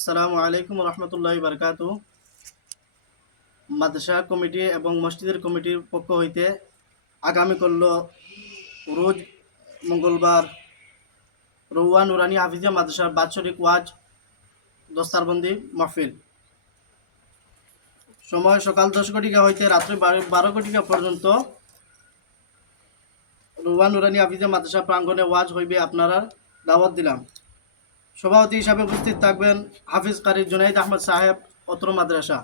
আসসালামু আলাইকুম রহমতুল্লাহি বারকাতু। মাদ্রাসা কমিটি এবং মসজিদের কমিটির পক্ষ হইতে আগামীকাল রোজ মঙ্গলবার রৌয়া নুরানি হাফিজিয়া মাদ্রাসার বাৎসরিক ওয়াজ দস্তারবন্দি মাহফিল, সময় সকাল 10 ঘটিকা হইতে রাত্রি 12 ঘটিকা পর্যন্ত রৌয়া নুরানি হাফিজিয়া মাদ্রাসা প্রাঙ্গণে ওয়াজ হইবে। আপনারা দাওয়াত দিলাম। সভাপতি হিসাবে উপস্থিত থাকবেন হাফিজ কারি জুনাইদ আহমদ সাহেব, অত্র মাদ্রাসা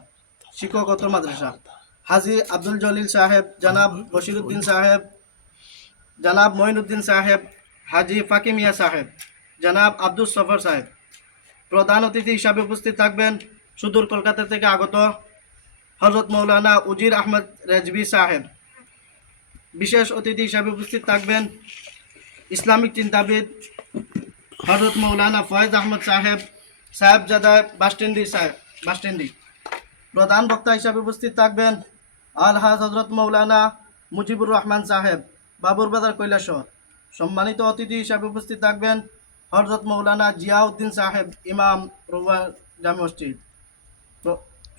শিক্ষক, অত্র মাদ্রাসা হাজি আব্দুল জলিল সাহেব, জনাব বশিরউদ্দিন সাহেব, জনাব মঈনুদ্দিন সাহেব, হাজি ফাকি মিয়া সাহেব, জনাব আব্দুল সফর সাহেব। প্রধান অতিথি হিসাবে উপস্থিত থাকবেন সুদূর কলকাতা থেকে আগত হজরত মৌলানা উজির আহমদ রেজভি সাহেব। বিশেষ অতিথি হিসাবে উপস্থিত থাকবেন ইসলামিক চিন্তাবিদ হজরত মৌলানা ফয়েজ আহমদ সাহেব, সাহেবজাদা বাসটেন্দি। প্রধান বক্তা হিসাবে উপস্থিত থাকবেন আলহাজ হজরত মৌলানা মুজিবুর রহমান সাহেব, বাবুর বাজার, কৈলাসহর। সম্মানিত অতিথি হিসাবে উপস্থিত থাকবেন হজরত মৌলানা জিয়াউদ্দিন সাহেব, ইমাম রৌয়া জামে মসজিদ।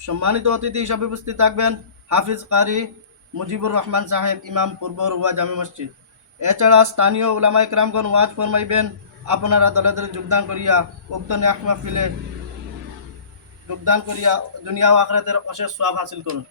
সম্মানিত অতিথি হিসাবে উপস্থিত থাকবেন হাফিজ কারি মুজিবুর রহমান সাহেব, ইমাম পূর্ব রৌয়া জামে মসজিদ। এছাড়া স্থানীয় উলামা ইকরামগণ ওয়াজ ফরমাইবেন। আপনারা দলে দলে যোগদান করিয়া উক্ত নেক মাহফিলে যোগদান করিয়া দুনিয়া ও আখিরাতের অশেষ সওয়াব হাসিল করুন।